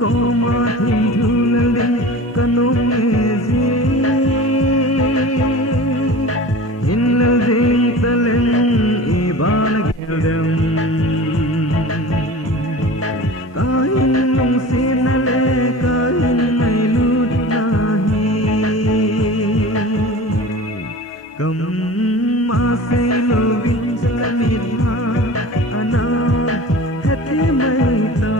có mà thêm thương lên kanong ezi in la ding talen ibana geldem kain nung sinale kain may lut nahi kam masay lovin salamit na ana hati may ta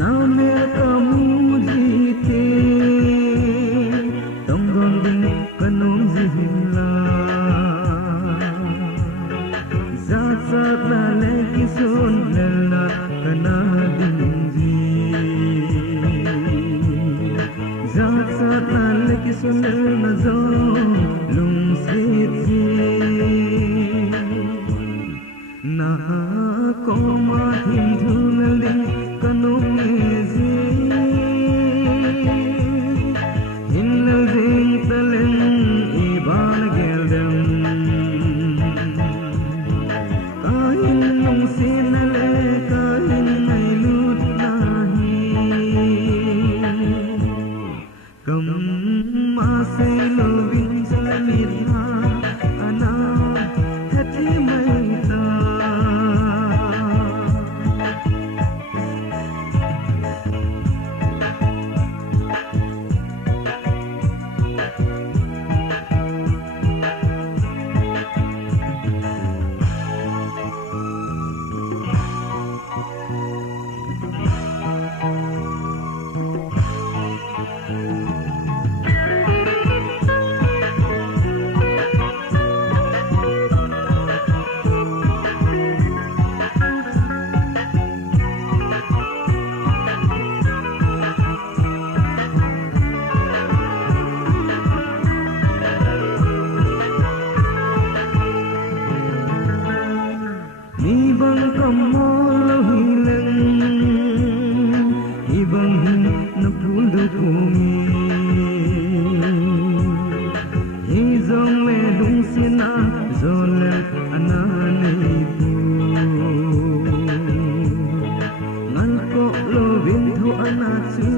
ना मेरा kamu jite tonggon din kanong zihila zat zat na leki sun lala kana dinji zat zat na leki sun lala zo lung sit na ko ma him thunali kanong ezi hinal ding talen iban geldem kain nung sinale kain may lut nahi kam masay lovin salamit na ana hati may ta ibang kamol hilang ibang napulo kumi izong medung sina zole anani pu ngalko lovin thu anatsu